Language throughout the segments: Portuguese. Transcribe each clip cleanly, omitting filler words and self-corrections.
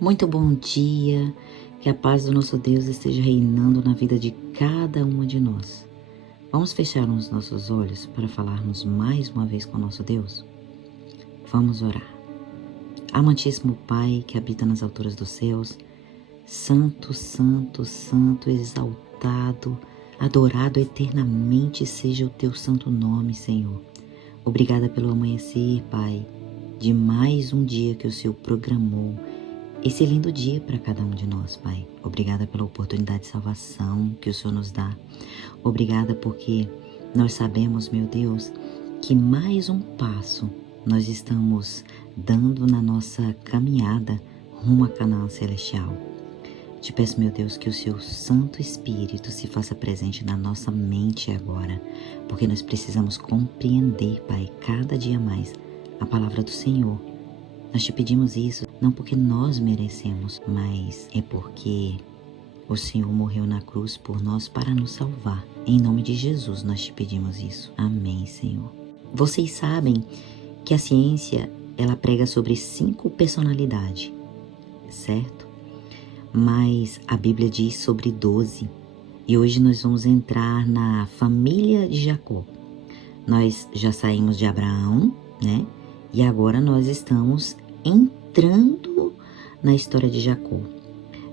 Muito bom dia, que a paz do nosso Deus esteja reinando na vida de cada uma de nós. Vamos fechar os nossos olhos para falarmos mais uma vez com o nosso Deus? Vamos orar. Amantíssimo Pai que habita nas alturas dos céus, santo, santo, santo, exaltado, adorado eternamente seja o teu santo nome, Senhor. Obrigada pelo amanhecer, Pai, de mais um dia que o Senhor programou. Esse lindo dia para cada um de nós, Pai. Obrigada pela oportunidade de salvação que o Senhor nos dá. Obrigada porque nós sabemos, meu Deus, que mais um passo nós estamos dando na nossa caminhada rumo a Canaã Celestial. Te peço, meu Deus, que o Seu Santo Espírito se faça presente na nossa mente agora, porque nós precisamos compreender, Pai, cada dia mais a palavra do Senhor. Nós te pedimos isso não porque nós merecemos, mas é porque o Senhor morreu na cruz por nós para nos salvar. Em nome de Jesus nós te pedimos isso. Amém, Senhor. Vocês sabem que a ciência, ela prega sobre 5 personalidades, certo? Mas a Bíblia diz sobre 12. E hoje nós vamos entrar na família de Jacó. Nós já saímos de Abraão, né? E agora nós estamos entrando na história de Jacó.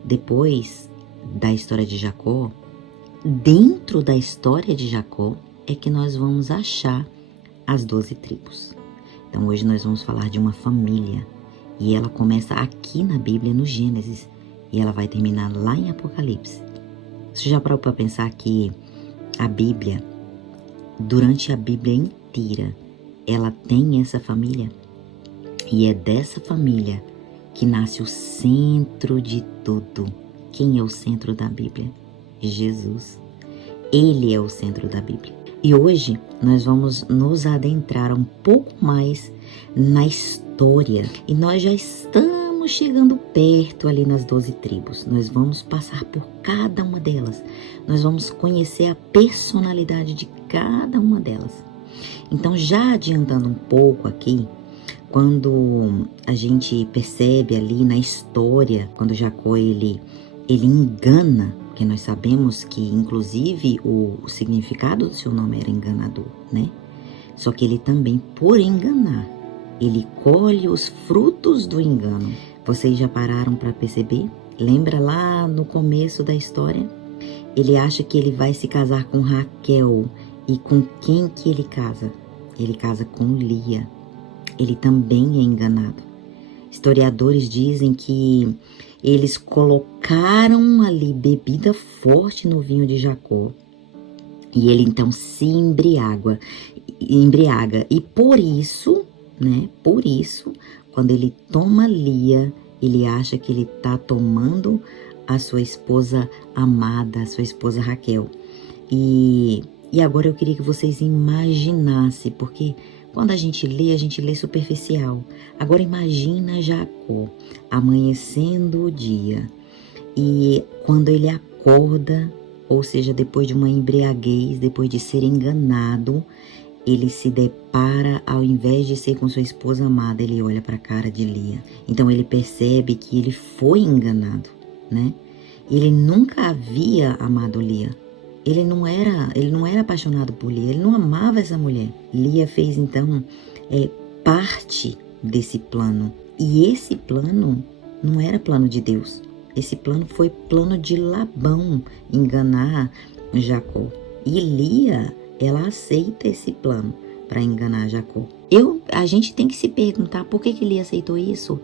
Depois da história de Jacó, dentro da história de Jacó, é que nós vamos achar as 12 tribos. Então hoje nós vamos falar de uma família. E ela começa aqui na Bíblia, no Gênesis. E ela vai terminar lá em Apocalipse. Você já parou para pensar que a Bíblia, durante a Bíblia inteira, ela tem essa família? E é dessa família que nasce o centro de tudo. Quem é o centro da Bíblia? Jesus. Ele é o centro da Bíblia. E hoje nós vamos nos adentrar um pouco mais na história. E nós já estamos chegando perto ali nas 12 tribos. Nós vamos passar por cada uma delas. Nós vamos conhecer a personalidade de cada uma delas. Então, já adiantando um pouco aqui, quando a gente percebe ali na história, quando Jacó ele engana, porque nós sabemos que inclusive o significado do seu nome era enganador, né? Só que ele também, por enganar, ele colhe os frutos do engano. Vocês já pararam para perceber? Lembra lá no começo da história? Ele acha que ele vai se casar com Raquel. E com quem que ele casa? Ele casa com Lia. Ele também é enganado. Historiadores dizem que eles colocaram ali bebida forte no vinho de Jacó. E ele então se embriaga. E por isso, né? Por isso, quando ele toma Lia, ele acha que ele está tomando a sua esposa amada, a sua esposa Raquel. E agora eu queria que vocês imaginassem, porque quando a gente lê superficial. Agora imagina Jacó amanhecendo o dia e quando ele acorda, ou seja, depois de uma embriaguez, depois de ser enganado, ele se depara, ao invés de ser com sua esposa amada, ele olha para a cara de Lia. Então ele percebe que ele foi enganado, né? Ele nunca havia amado Lia. Ele não era apaixonado por Lia, ele não amava essa mulher. Lia fez então parte desse plano. E esse plano não era plano de Deus. Esse plano foi plano de Labão, enganar Jacó. E Lia, ela aceita esse plano para enganar Jacó. A gente tem que se perguntar por que Lia aceitou isso?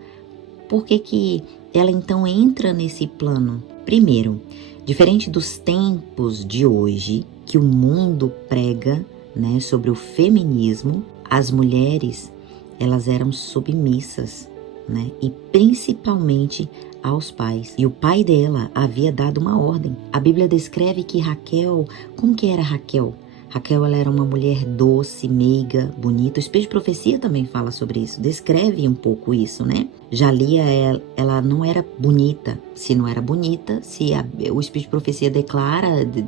Por que ela então entra nesse plano? Primeiro, diferente dos tempos de hoje, que o mundo prega, né, sobre o feminismo, as mulheres, elas eram submissas, né, e principalmente aos pais. E o pai dela havia dado uma ordem. A Bíblia descreve que Raquel, como que era Raquel? Raquel, ela era uma mulher doce, meiga, bonita. O Espírito de Profecia também fala sobre isso, descreve um pouco isso, né? Já Lia, ela não era bonita. Se não era bonita, o Espírito de Profecia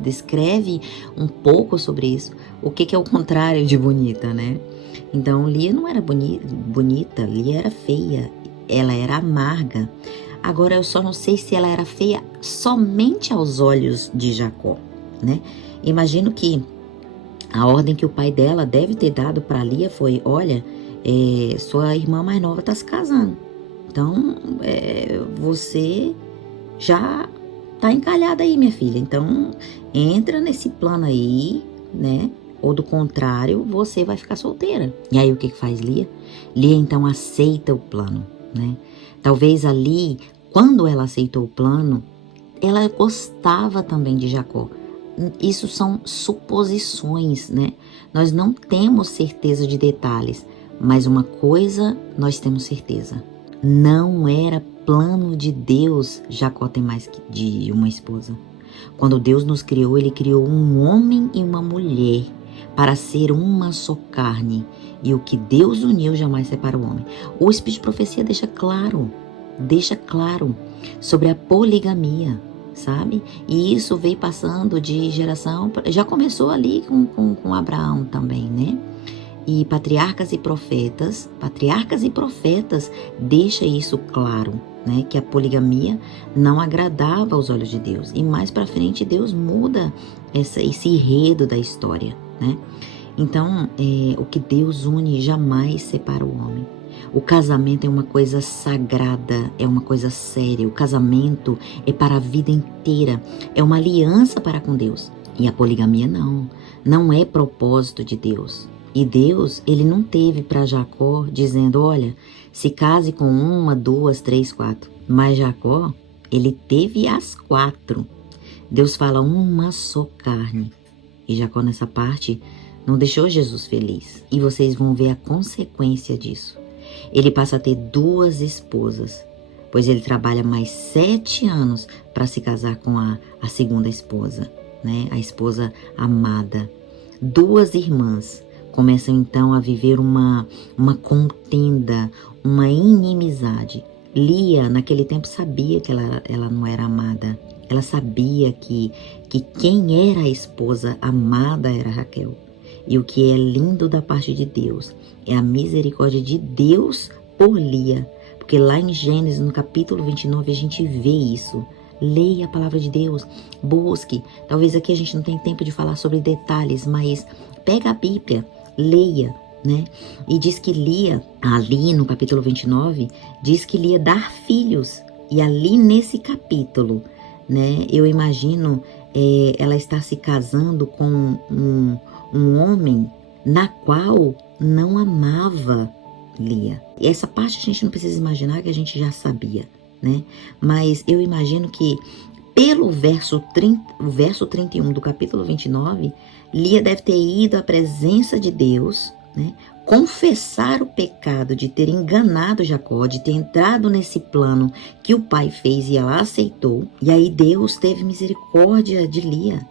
descreve um pouco sobre isso. O que é o contrário de bonita, né? Então, Lia não era bonita, Lia era feia, ela era amarga. Agora eu só não sei se ela era feia somente aos olhos de Jacó, né? Imagino que a ordem que o pai dela deve ter dado para Lia foi: olha, sua irmã mais nova está se casando. Então, você já tá encalhada aí, minha filha. Então, entra nesse plano aí, né? Ou do contrário, você vai ficar solteira. E aí, o que faz Lia? Lia, então, aceita o plano, né? Talvez ali, quando ela aceitou o plano, ela gostava também de Jacó. Isso são suposições, né? Nós não temos certeza de detalhes, mas uma coisa nós temos certeza: não era plano de Deus Jacó ter mais de uma esposa. Quando Deus nos criou, Ele criou um homem e uma mulher para ser uma só carne. E o que Deus uniu jamais separa o homem. O Espírito de Profecia deixa claro sobre a poligamia, sabe? E isso veio passando de geração, já começou ali com Abraão também, né? E patriarcas e profetas deixa isso claro, né? Que a poligamia não agradava aos olhos de Deus. E mais para frente Deus muda esse enredo da história, né? Então, o que Deus une jamais separa o homem. O casamento é uma coisa sagrada, é uma coisa séria. O casamento é para a vida inteira, é uma aliança para com Deus. E a poligamia não é propósito de Deus. E Deus, Ele não teve para Jacó dizendo: olha, se case com 1, 2, 3, 4. Mas Jacó, ele teve as 4. Deus fala uma só carne. E Jacó, nessa parte, não deixou Jesus feliz. E vocês vão ver a consequência disso. Ele passa a ter 2 esposas, pois ele trabalha mais 7 anos para se casar com a segunda esposa, né? A esposa amada. 2 irmãs começam então a viver uma contenda, uma inimizade. Lia, naquele tempo, sabia que ela não era amada. Ela sabia que quem era a esposa amada era Raquel. E o que é lindo da parte de Deus é a misericórdia de Deus por Lia. Porque lá em Gênesis, no capítulo 29, a gente vê isso. Leia a palavra de Deus, busque. Talvez aqui a gente não tenha tempo de falar sobre detalhes, mas pega a Bíblia, leia, né? E diz que Lia, ali no capítulo 29, diz que Lia dar filhos. E ali nesse capítulo, né, eu imagino ela estar se casando com um homem na qual não amava Lia. E essa parte a gente não precisa imaginar, que a gente já sabia, né? Mas eu imagino que pelo verso 31 do capítulo 29, Lia deve ter ido à presença de Deus, né? Confessar o pecado de ter enganado Jacó, de ter entrado nesse plano que o pai fez e ela aceitou. E aí Deus teve misericórdia de Lia.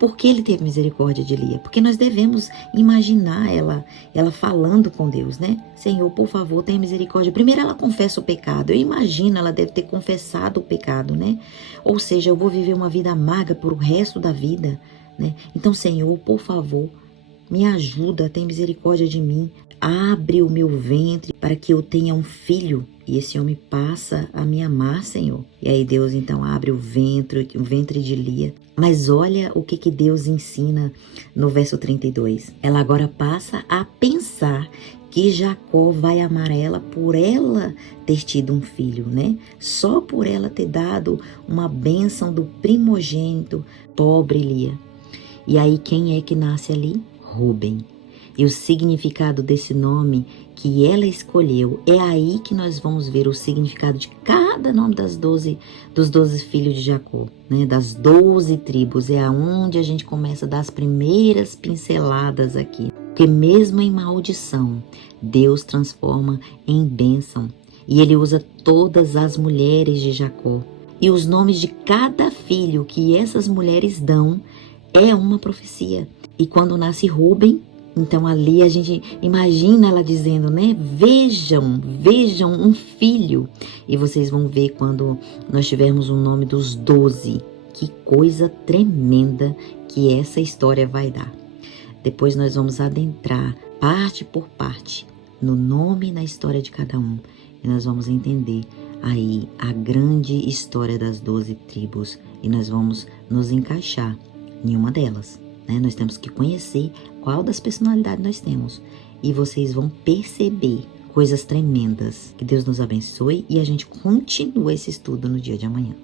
Por que ele teve misericórdia de Lia? Porque nós devemos imaginar ela falando com Deus, né? Senhor, por favor, tenha misericórdia. Primeiro ela confessa o pecado. Eu imagino, ela deve ter confessado o pecado, né? Ou seja, eu vou viver uma vida amarga por o resto da vida, né? Então, Senhor, por favor, me ajuda, tenha misericórdia de mim. Abre o meu ventre para que eu tenha um filho. E esse homem passa a me amar, Senhor. E aí Deus então abre o ventre de Lia. Mas olha o que Deus ensina no verso 32. Ela agora passa a pensar que Jacó vai amar ela por ela ter tido um filho, né? Só por ela ter dado uma bênção do primogênito, pobre Lia. E aí quem é que nasce ali? Rúben. E o significado desse nome que ela escolheu, é aí que nós vamos ver o significado de cada nome dos 12 filhos de Jacó, né? Das 12 tribos, é aonde a gente começa a dar as primeiras pinceladas aqui. Porque mesmo em maldição, Deus transforma em bênção. E Ele usa todas as mulheres de Jacó. E os nomes de cada filho que essas mulheres dão é uma profecia. E quando nasce Rúben, então ali a gente imagina ela dizendo, né? Vejam um filho. E vocês vão ver quando nós tivermos o nome dos 12. Que coisa tremenda que essa história vai dar. Depois nós vamos adentrar parte por parte no nome e na história de cada um. E nós vamos entender aí a grande história das 12 tribos e nós vamos nos encaixar em uma delas, né? Nós temos que conhecer qual das personalidades nós temos e vocês vão perceber coisas tremendas. Que Deus nos abençoe e a gente continua esse estudo no dia de amanhã.